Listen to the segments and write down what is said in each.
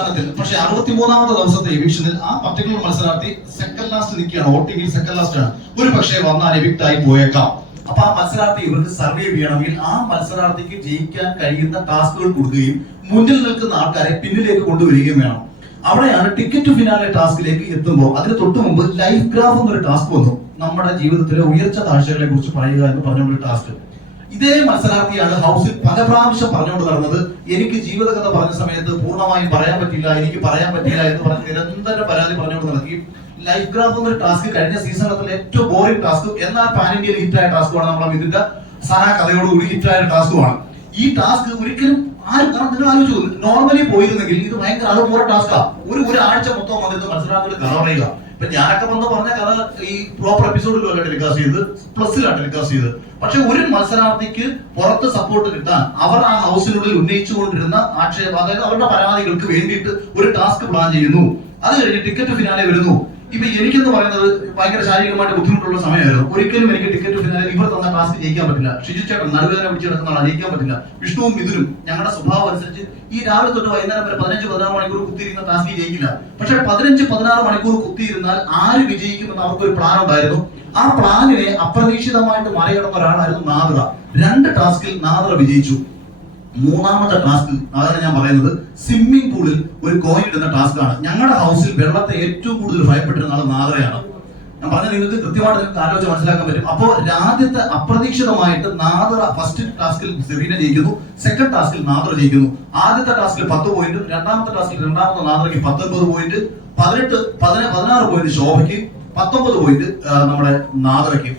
മത്സരത്തിൽ അറുപത്തി മൂന്നാമത്തെ ദിവസത്തെ എവിക്ഷനിൽ ആ പർട്ടിക്കുലർ മത്സരാർത്ഥി സെക്കൻഡ് ലാസ്റ്റ് നിൽക്കുകയാണ്. വോട്ടിംഗിൽ സെക്കൻഡ് ലാസ്റ്റ് ആണ്. ഒരു പക്ഷേ വന്നാൽ എവിക്ട് ആയി പോയേക്കാം. അപ്പൊ ആ മത്സരാർത്ഥി ഇവർക്ക് സർവൈവ് ചെയ്യണമെങ്കിൽ ആ മത്സരാർത്ഥിക്ക് ജയിക്കാൻ കഴിയുന്ന ടാസ്കുകൾ കൊടുക്കുകയും മുന്നിൽ നിൽക്കുന്ന ആൾക്കാരെ പിന്നിലേക്ക് കൊണ്ടുവരികയും വേണം. അവിടെയാണ് ടിക്കറ്റ് ഫിനാലെ ടാസ്കിലേക്ക് എത്തുമ്പോൾ അതിന് തൊട്ട് മുമ്പ് ലൈഫ് ഗ്രാഫ് എന്നൊരു ടാസ്ക് വന്നു. നമ്മുടെ ജീവിതത്തിലെ ഉയർച്ച താഴ്ചകളെ കുറിച്ച് പറയുക എന്ന് പറഞ്ഞുകൊണ്ടൊരു ടാസ്ക് ഇതേ മത്സരാർത്ഥിയാണ് ഹൗസിൽ പല പ്രാവശ്യം പറഞ്ഞുകൊണ്ട് നടന്നത്. എനിക്ക് ജീവിതകഥ പറഞ്ഞ സമയത്ത് പൂർണമായും പറയാൻ പറ്റില്ല എനിക്ക് പറയാൻ പറ്റില്ല എന്ന് പറഞ്ഞ് നിരന്തരം പരാതി പറഞ്ഞുകൊണ്ട് നടക്കി ലൈഫ് ഗ്രാഫ് എന്നൊരു ടാസ്ക് കഴിഞ്ഞ സീസണത്തിലെ ഏറ്റവും ബോറിംഗ് ടാസ്ക് എന്നാൽ പാൻ ഇന്ത്യയിൽ ഹിറ്റായ ടാസ്കുമാണ് നമ്മുടെ ഇതിന്റെ സന കഥയോടുകൂടി ഹിറ്റായ ടാസ്കുമാണ്. ഈ ടാസ്ക് ഒരിക്കലും ആരും കാരണം നിങ്ങൾ ആലോചിച്ചു നോർമലി പോയിരുന്നെങ്കിൽ ഇത് ഭയങ്കര അതുപോലെ ടാസ്കാ. ഒരു ഒരാഴ്ച മൊത്തം വന്നിട്ട് മത്സരാർത്ഥികൾ പറയുക ഇപ്പൊ ഞാനൊക്കെ വന്ന് പറഞ്ഞ കഥ ഈ പ്രോപ്പർ എപ്പിസോഡിലല്ല ടെലികാസ്റ്റ് ചെയ്ത് പ്ലസിലാണ് ടെലികാസ്റ്റ് ചെയ്ത്. പക്ഷെ ഒരു മത്സരാർത്ഥിക്ക് പുറത്ത് സപ്പോർട്ട് കിട്ടാൻ അവർ ആ ഹൗസിനുള്ളിൽ ഉന്നയിച്ചുകൊണ്ടിരുന്ന ആക്ഷേപ അതായത് അവരുടെ പരാതികൾക്ക് വേണ്ടിയിട്ട് ഒരു ടാസ്ക് പ്ലാൻ ചെയ്യുന്നു. അത് കഴിഞ്ഞ് ടിക്കറ്റ് ഫിനാലെ വരുന്നു. ഇപ്പൊ എനിക്കെന്ന് പറയുന്നത് ഭയങ്കര ശാരീരികമായിട്ട് ബുദ്ധിമുട്ടുള്ള സമയമായിരുന്നു. ഒരിക്കലും എനിക്ക് ടിക്കറ്റ് ഫിനാലെ ഇവർ ടാസ്ക് ജയിക്കാൻ പറ്റില്ല. ഷിജു ചേട്ടൻ നടുവേദന പിടിച്ച് കിടക്കുന്ന ജയിക്കാൻ പറ്റില്ല. വിഷ്ണുവും മിഥുനും ഞങ്ങളുടെ സ്വഭാവം അനുസരിച്ച് ഈ രാവിലെ തൊട്ട് വൈകുന്നേരം വരെ പതിനഞ്ച് പതിനാറ് മണിക്കൂർ കുത്തിയിരുന്ന ടാസ്ക് ജയിക്കില്ല. പക്ഷെ പതിനഞ്ച് പതിനാറ് മണിക്കൂർ കുത്തിയിരുന്നാൽ ആര് വിജയിക്കുമെന്ന് അവർക്കൊരു പ്ലാൻ ഉണ്ടായിരുന്നു. ആ പ്ലാനിനെ അപ്രതീക്ഷിതമായിട്ട് മറികടന്ന ഒരാളായിരുന്നു നാദ്ര രണ്ട് ടാസ്കിൽ നാദ്ര വിജയിച്ചു. മൂന്നാമത്തെ ടാസ്ക് അതാണ് ഞാൻ പറയുന്നത് സ്വിമ്മിംഗ് പൂളിൽ ഒരു കോയിൻ ഇടുന്ന ടാസ്ക് ആണ്. ഞങ്ങളുടെ ഹൗസിൽ വെള്ളത്തെ ഏറ്റവും കൂടുതൽ ഭയപ്പെട്ടിരുന്ന ആൾ നാദ്രയാണ് ഞാൻ പറഞ്ഞ നിങ്ങൾക്ക് കൃത്യമായിട്ട് ആലോചിച്ച് മനസ്സിലാക്കാൻ പറ്റും. അപ്പോൾ രാജ്യത്ത് അപ്രതീക്ഷിതമായിട്ട് നാദറ ഫസ്റ്റ് ടാസ്കിൽ സെറീന ജയിക്കുന്നു സെക്കൻഡ് ടാസ്കിൽ നാദറ ജയിക്കുന്നു. ആദ്യത്തെ ടാസ്കിൽ പത്ത് പോയിന്റ് രണ്ടാമത്തെ ടാസ്കിൽ രണ്ടാമത്തെ നാദറയ്ക്ക് പത്തൊൻപത് പോയിന്റ് പതിനെട്ട് പതിന പതിനാറ് പോയിന്റ് ശോഭയ്ക്ക് പത്തൊമ്പത് പോയിന്റ് നമ്മുടെ നാദറയ്ക്ക്.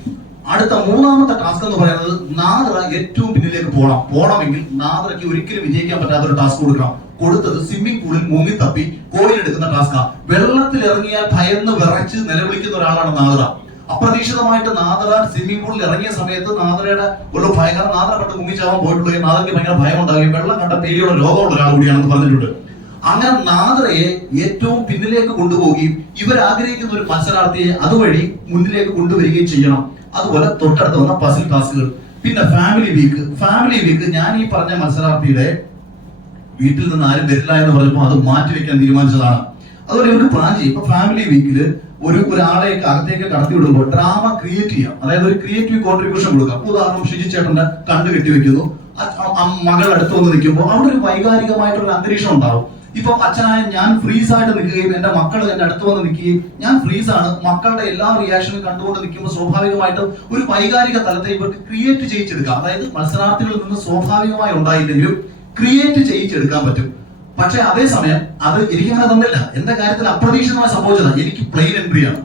അടുത്ത മൂന്നാമത്തെ ടാസ്ക് എന്ന് പറയുന്നത് നാദ്ര ഏറ്റവും പിന്നിലേക്ക് പോകണം. പോകണമെങ്കിൽ നാദ്രയ്ക്ക് ഒരിക്കലും വിജയിക്കാൻ പറ്റാത്ത ഒരു ടാസ്ക് കൊടുക്കണം. കൊടുത്തത് സ്വിമ്മിംഗ് പൂളിൽ മുങ്ങി തപ്പി കോയിൻ എടുക്കുന്ന ടാസ്കാ വെള്ളത്തിൽ ഇറങ്ങിയാൽ ഭയന്ന് വിറച്ച് നിലവിളിക്കുന്ന ഒരാളാണ് നാദ്ര അപ്രതീക്ഷിതമായിട്ട് നാദ്ര സ്വിമ്മിംഗ് പൂളിൽ ഇറങ്ങിയ സമയത്ത് നാദ്രയുടെ ഒരു ഭയങ്കര നാദ്ര കണ്ട് മുങ്ങിച്ചാവാൻ പോയിട്ടുള്ള നാദ്രയ്ക്ക് ഭയങ്കര ഭയം ഉണ്ടാവുകയും വെള്ളം കണ്ട പേടിയുള്ള രോഗമുള്ള ഒരാൾ കൂടിയാണെന്ന് പറഞ്ഞിട്ടുണ്ട്. അങ്ങനെ നാദ്രയെ ഏറ്റവും പിന്നിലേക്ക് കൊണ്ടുപോവുകയും ഇവരാഗ്രഹിക്കുന്ന ഒരു മത്സരാർത്ഥിയെ അതുവഴി മുന്നിലേക്ക് കൊണ്ടുവരികയും ചെയ്യണം. അതുപോലെ തൊട്ടടുത്ത് വന്ന പസിൽ ക്ലാസ്സുകൾ പിന്നെ ഫാമിലി വീക്ക് ഫാമിലി വീക്ക് ഞാൻ ഈ പറഞ്ഞ മത്സരാർത്ഥിയുടെ വീട്ടിൽ നിന്ന് ആരും വരില്ല എന്ന് പറഞ്ഞപ്പോൾ അത് മാറ്റിവെക്കാൻ തീരുമാനിച്ചതാണ്. അതുപോലെ ഇവർക്ക് പ്ലാൻ ചെയ്യും. ഇപ്പൊ ഫാമിലി വീക്കിൽ ഒരു ഒരാളെ അകത്തേക്ക് കടത്തി വിടുമ്പോൾ ഡ്രാമ ക്രിയേറ്റ് ചെയ്യാം. അതായത് ഒരു ക്രിയേറ്റീവ് കോൺട്രിബ്യൂഷൻ കൊടുക്കാം. ഉദാഹരണം ഷിജി ചേട്ടന്റെ കണ്ടു കെട്ടി വെക്കുന്നു മകൾ അടുത്ത് വന്ന് നിൽക്കുമ്പോൾ അവിടെ ഒരു വൈകാരികമായിട്ടുള്ള അന്തരീക്ഷം ഉണ്ടാവും. ഇപ്പൊ അച്ഛനായ ഞാൻ ഫ്രീസ് ആയിട്ട് നിൽക്കുകയും എന്റെ മക്കൾ എന്റെ അടുത്ത് വന്ന് നിൽക്കുകയും ഞാൻ ഫ്രീസ് ആണ് മക്കളുടെ എല്ലാ റിയാക്ഷനും കണ്ടുകൊണ്ട് നിൽക്കുമ്പോൾ സ്വാഭാവികമായിട്ടും ഒരു വൈകാരിക തലത്തെ ഇവർക്ക് ക്രിയേറ്റ് ചെയ്യിച്ചെടുക്കാം. അതായത് മത്സരാർത്ഥികളിൽ നിന്ന് സ്വാഭാവികമായി ഉണ്ടായില്ലെങ്കിലും ക്രിയേറ്റ് ചെയ്യിച്ചെടുക്കാൻ പറ്റും. പക്ഷെ അതേസമയം അത് എനിക്ക് അങ്ങനെ തന്നില്ല. എന്റെ കാര്യത്തിൽ അപ്രതീക്ഷിതമായി സംഭവിച്ചതാണ് എനിക്ക് പ്ലെയിൻ എൻട്രി ആണ്.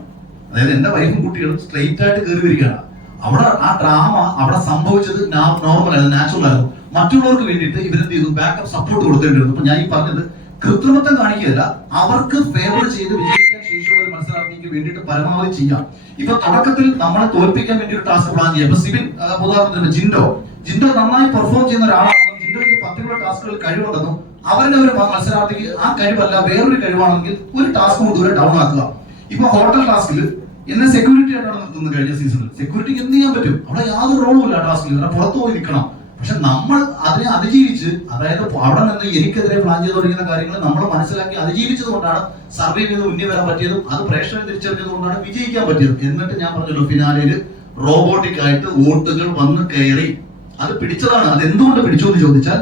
അതായത് എന്റെ വൈഫും കുട്ടികളും സ്ട്രെയിറ്റ് ആയിട്ട് കയറി വരികയാണ്. അവിടെ ആ ഡ്രാമ അവിടെ സംഭവിച്ചത് നോർമൽ ആയിരുന്നു നാച്ചുറൽ ആയിരുന്നു. മറ്റുള്ളവർക്ക് വേണ്ടിയിട്ട് ഇവരെന്ത് ചെയ്തു? ബാക്കപ്പ് സപ്പോർട്ട് കൊടുക്കേണ്ടിയിരുന്നു അപ്പൊ ഞാൻ ഈ പറഞ്ഞത് കൃത്രിമത്വം കാണിക്കുകയല്ല അവർക്ക് ഫേവർ ചെയ്ത് വിജയിക്കാൻ ശേഷിയുള്ള മത്സരാർത്ഥിക്ക് വേണ്ടിയിട്ട് പരമാവധി ചെയ്യാം. ഇപ്പൊ തുടക്കത്തിൽ നമ്മളെ തോൽപ്പിക്കാൻ വേണ്ടി ഒരു ടാസ്ക് പ്ലാൻ ചെയ്യാം ആ, ഉദാഹരണത്തിന് ജിൻഡോ. ജിൻഡോ നന്നായി പെർഫോം ചെയ്യുന്ന ഒരാളാണെന്നും ജിൻഡോയ്ക്ക് പത്തിലുള്ള ടാസ്കുകൾ കഴിവുണ്ടെന്നും അവരുടെ ഒരു മത്സരാർത്ഥിക്ക് ആ കഴിവല്ല വേറൊരു കഴിവാണെങ്കിൽ ഒരു ടാസ്ക് കൊണ്ട് ദൂരെ ഡൗൺ ആക്കുക. ഇപ്പൊ ഹോട്ടൽ ടാസ്കിൽ എന്നെ സെക്യൂരിറ്റി ആയിട്ടാണ് നിർത്തുന്നത് കഴിഞ്ഞ സീസണിൽ സെക്യൂരിറ്റിക്ക് എന്ത് ചെയ്യാൻ പറ്റും? അവിടെ യാതൊരു റോളും ഇല്ല ടാസ്കിൽ പുറത്തു പോയി നിൽക്കണം. പക്ഷെ നമ്മൾ അതിനെ അതിജീവിച്ച് അതായത് അവിടെ നിന്ന് എനിക്കെതിരെ പ്ലാൻ ചെയ്ത് തുടങ്ങുന്ന കാര്യങ്ങൾ നമ്മൾ മനസ്സിലാക്കി അതിജീവിച്ചത് കൊണ്ടാണ് സർവേ ചെയ്ത് മുന്നേ വരാൻ പറ്റിയതും അത് പ്രേക്ഷകരെ തിരിച്ചറിഞ്ഞത് കൊണ്ടാണ് വിജയിക്കാൻ പറ്റിയത്. എന്നിട്ട് ഞാൻ പറഞ്ഞല്ലോ ഫിനാലയിൽ റോബോട്ടിക് ആയിട്ട് വോട്ടുകൾ വന്ന് കയറി. അത് പിടിച്ചതാണ്. അത് എന്തുകൊണ്ട് പിടിച്ചു എന്ന് ചോദിച്ചാൽ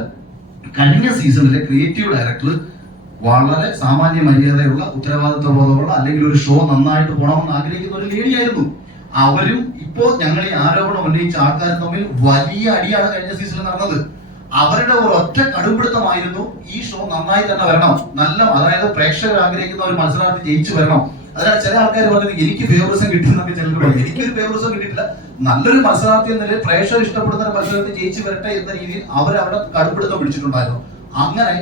കഴിഞ്ഞ സീസണിലെ ക്രിയേറ്റീവ് ഡയറക്ടർ വളരെ സാമാന്യ മര്യാദയുള്ള ഉത്തരവാദിത്വ ബോധമുള്ള അല്ലെങ്കിൽ ഒരു ഷോ നന്നായിട്ട് പോകണമെന്ന് ആഗ്രഹിക്കുന്ന ഒരു ലേഡിയായിരുന്നു അവരും ഇപ്പോ ഞങ്ങൾ ഈ ആരോപണം ഉന്നയിച്ച ആൾക്കാർ തമ്മിൽ വലിയ അടിയാണ് കഴിഞ്ഞ സീസണിൽ നടന്നത്. അവരുടെ ഒരു ഒറ്റ കടുംപിടുത്തമായിരുന്നു ഈ ഷോ നന്നായി തന്നെ വരണം. നല്ല അതായത് പ്രേക്ഷകർ ആഗ്രഹിക്കുന്ന ഒരു മത്സരാർത്ഥി ജയിച്ചു വരണം. അതിനാൽ ചില ആൾക്കാർ പറഞ്ഞത് എനിക്ക് ഫേവറിസം കിട്ടുന്നൊക്കെ ചിലർ പറഞ്ഞു എനിക്കൊരു ഫേവറിസം കിട്ടിയിട്ടില്ല. നല്ലൊരു മത്സരാർത്ഥി എന്ന പ്രേക്ഷകർ ഇഷ്ടപ്പെടുന്ന ഒരു മത്സരത്തിൽ ജയിച്ചു വരട്ടെ എന്ന രീതിയിൽ അവർ അവിടെ കടുംപിടുത്തം പിടിച്ചിട്ടുണ്ടായിരുന്നു. അങ്ങനെ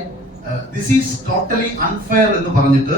ദിസ് ഈസ് ടോട്ടലി അൺഫെയർ എന്ന് പറഞ്ഞിട്ട്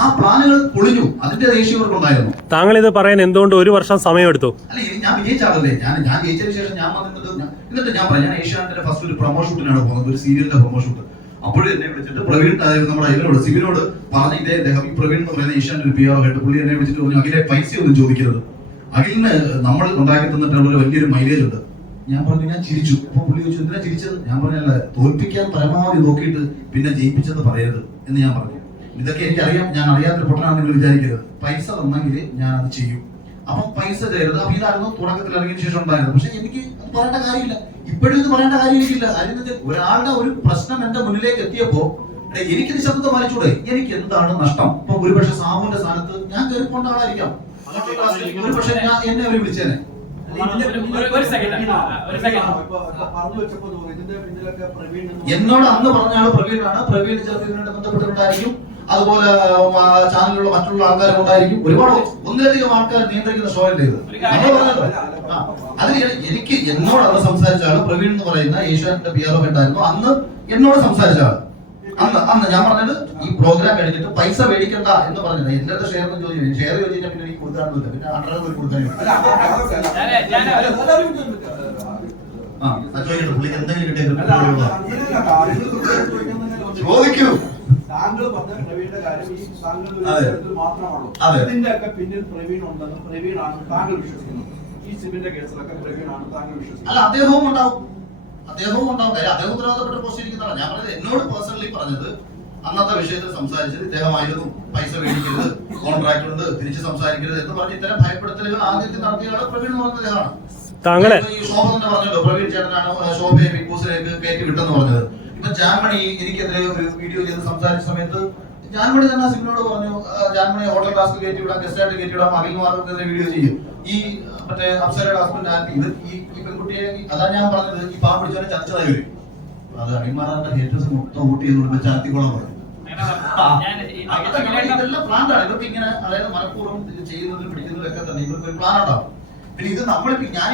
ആ പ്ലാനുകൾ പൊളിഞ്ഞു. അതിന്റെ ദേഷ്യം ഇവർക്കുണ്ടായിരുന്നു. താങ്കൾ ഇത് പറയാൻ എന്തുകൊണ്ട് ഒരു വർഷം സമയമെടുത്തു? അല്ല ഇത് ഞാൻ വിജയിച്ചാകല്ലേ ഞാൻ ഞാൻ ജയിച്ചതിന് ശേഷം ഞാൻ വന്നിട്ട് എന്നിട്ട് ഞാൻ പറയാം. ഞാൻ ഏഷ്യാനെറ്റിന്റെ ഫസ്റ്റ് ഒരു പ്രൊമോ ഷൂട്ടിനാണ് പോകുന്നത്. ഒരു സീരിയലിന്റെ പ്രൊമോ ഷൂട്ട് അപ്പോഴും എന്നെ വിളിച്ചിട്ട് പ്രവീൺ നമ്മുടെ ഇതിനോട് സിബിനോട് പറഞ്ഞ ഇതേ അദ്ദേഹം ഈ പ്രവീൺ എന്ന് പറയുന്ന ഏഷ്യാന്റെ ഒരു പി ആർ കേട്ട് പുള്ളി എന്നെ വിളിച്ചിട്ട് പറഞ്ഞു അഖിലെ പൈസ ഒന്നും ചോദിക്കരുത്. അഖിലിന് നമ്മൾ ഉണ്ടാക്കി തന്നിട്ടുള്ള ഒരു വലിയൊരു മൈലേജ് ഉണ്ട്. ഞാൻ പറഞ്ഞു ഞാൻ ചിരിച്ചു. അപ്പൊ പുള്ളി ചോദിച്ചു എന്തിനാ ചിരിച്ചത്? ഞാൻ പറഞ്ഞല്ല തോൽപ്പിക്കാൻ പരമാവധി നോക്കിയിട്ട് പിന്നെ ജയിപ്പിച്ചെന്ന് പറയരുത്. എന്ന് ഞാൻ പറഞ്ഞു. ഇതൊക്കെ എനിക്കറിയാം ഞാൻ അറിയാത്ത റിപ്പോർട്ടറാണ് നിങ്ങൾ വിചാരിക്കരുത്. പൈസ തന്നെങ്കിൽ ഞാൻ അത് ചെയ്യും. അപ്പൊ പൈസ ചെയ്യരുത് അപ്പൊ ഇതായിരുന്നു തുടക്കത്തിൽ ഇറങ്ങിയ ശേഷം ഉണ്ടായിരുന്നത്. പക്ഷെ എനിക്ക് അത് പറയേണ്ട കാര്യമില്ല. ഇപ്പോഴും ഇത് പറയേണ്ട കാര്യം എനിക്കില്ല. അതിന് ഒരാളുടെ ഒരു പ്രശ്നം എന്റെ മുന്നിലേക്ക് എത്തിയപ്പോ എനിക്ക് നിശബ്ദം വായിച്ചൂടെ എനിക്ക് എന്താണ് നഷ്ടം? ഇപ്പൊ ഒരുപക്ഷെ സാമുവിന്റെ സ്ഥാനത്ത് ഞാൻ കയറിക്കൊണ്ട ആളായിരിക്കാം. ഒരുപക്ഷെ ഞാൻ എന്നെ അവർ വിളിച്ചേനെ. എന്നോട് അന്ന് പറഞ്ഞ ആൾ പ്രവീണാണ്. പ്രവീൺ ചിലപ്പോൾ ബന്ധപ്പെട്ടിട്ടുണ്ടായിരിക്കും. അതുപോലെ ചാനലിലുള്ള മറ്റുള്ള ആൾക്കാരും ഉണ്ടായിരിക്കും ഒരുപാട് ഒന്നിലധികം ആൾക്കാർ നിയന്ത്രിക്കുന്ന ഷോ അല്ലേ ഇത് അതിൽ അതിന് എനിക്ക് എന്നോട് അന്ന് സംസാരിച്ച ആൾ പ്രവീൺ എന്ന് പറയുന്ന ഏഷ്യാനെറ്റിന്റെ പി ആർ ഉണ്ടായിരുന്നു അന്ന് എന്നോട് സംസാരിച്ചാണ് അന്ന് അന്ന് ഞാൻ പറഞ്ഞത് ഈ പ്രോഗ്രാം കഴിഞ്ഞിട്ട് പൈസ മേടിക്കണ്ട എന്ന് പറഞ്ഞത് എന്റെ അടുത്ത് ഷെയർ ചോദിച്ചു ഷെയർ ചോദിച്ചാൽ പിന്നെ എനിക്ക് കൊടുക്കാനൊന്നുമില്ല പിന്നെ അണ്ടർ കൊടുക്കാനില്ല. ആ ചോദിക്കട്ടെ പുള്ളിക്ക് എന്തെങ്കിലും കിട്ടിയ. ചോദിക്കൂ താങ്കൾ പറഞ്ഞ പ്രവീണിന്റെ കാര്യം ഈ താങ്കൾ ഒരു അതെ. തരത്തിൽ മാത്രമാണോ? അതെ. ഇതിന്റെ ഒക്കെ പിന്നിൽ പ്രവീൺ ഉണ്ടെന്നും പ്രവീണാണ് താങ്കൾ വിശ്വസിക്കുന്നു ഈ സിബിന്റെ കേസിലൊക്കെ പ്രവീണാണ് താങ്കൾ അല്ല വിശ്വസിക്കുന്നത് അദ്ദേഹവും ഉണ്ടാവും. അദ്ദേഹവും ഉണ്ടാവും. കാര്യം അദ്ദേഹം ഉത്തരവാദിത്തപ്പെട്ട പോസ്റ്റ് ഇരിക്കുന്നതാണ് ഞാൻ പറഞ്ഞത് എന്നോട് പേഴ്സണലി പറഞ്ഞത് അന്നത്തെ വിഷയത്തിൽ സംസാരിച്ചത് ഇദ്ദേഹമായിരുന്നു. പൈസ മേടിക്കരുത് കോൺട്രാക്ട് ഉണ്ട് തിരിച്ച് സംസാരിക്കരുത് എന്ന് പറഞ്ഞ് ഇത്തരം ഭയപ്പെടുത്തലുകൾ ആദ്യത്തെ നടത്തിയാണ് പ്രവീൺ എന്ന് പറഞ്ഞ ഇദ്ദേഹമാണ്. താങ്കളെ ഈ ശോഭ തന്നെ പറഞ്ഞല്ലോ പ്രവീൺ ചേട്ടനാണ് ശോഭയെ ബിഗ് ബോസിലേക്ക് കയറ്റി വിട്ടെന്ന് പറഞ്ഞത്. ഇപ്പൊ ജാൻമണി എനിക്കെതിരെ ഒരു വീഡിയോ ചെയ്ത് സംസാരിച്ച സമയത്ത് ജാൻമണി തന്നെ സിമിനോട് പറഞ്ഞു ജാൻമണി ഹോട്ടൽ ക്ലാസ് കയറ്റി വിടാം ഗസ്റ്റായിട്ട് കയറ്റി വിടാം അഖിൽമാർക്കെതിരെ വീഡിയോ ചെയ്യും. ഈ മറ്റേ അപ്സരയുടെ ഹസ്ബൻഡ് ആക്കി ഇത് ഈ ഈ പെൺകുട്ടിയെ അതാ ഞാൻ പറഞ്ഞത് ഈ പാവം പിടിച്ചവരെ ചർച്ചതായി വരും. അത് അടിമാറാന്റെ ഹേറ്റേഴ്സ് മൊത്തം വോട്ട് ചെയ്ത് ചാത്തിക്കോളം. ഞാൻ ഈ- അതൊക്കെ ഇതെല്ലാം പ്ലാനാണ് ഇവർക്ക് ഇങ്ങനെ അതായത് മനഃപൂർവം ചെയ്യുന്നതിൽ പിടിക്കുന്നതിലൊക്കെ തന്നെ ഇവർക്ക് ഒരു പ്ലാൻ ഉണ്ടാവും. പിന്നെ ഇത് നമ്മളിപ്പോ ഞാൻ